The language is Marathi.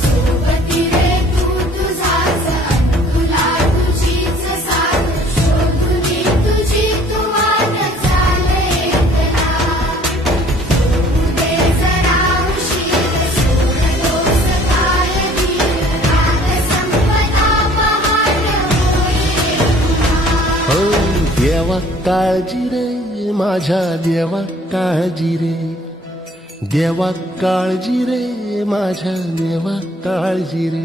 सोबती रे तू तुझाच अन तुला तुझीच साथ शोधुनी तुझी तू वाट चाल एकला उदे जरा उशीर सोडतोस काय धीर राग संपदा पहाट होईल हो देवा काळजी रे माझ्या देवा काळजी रे देवा काळजी रे माझ्या देवा काळजी रे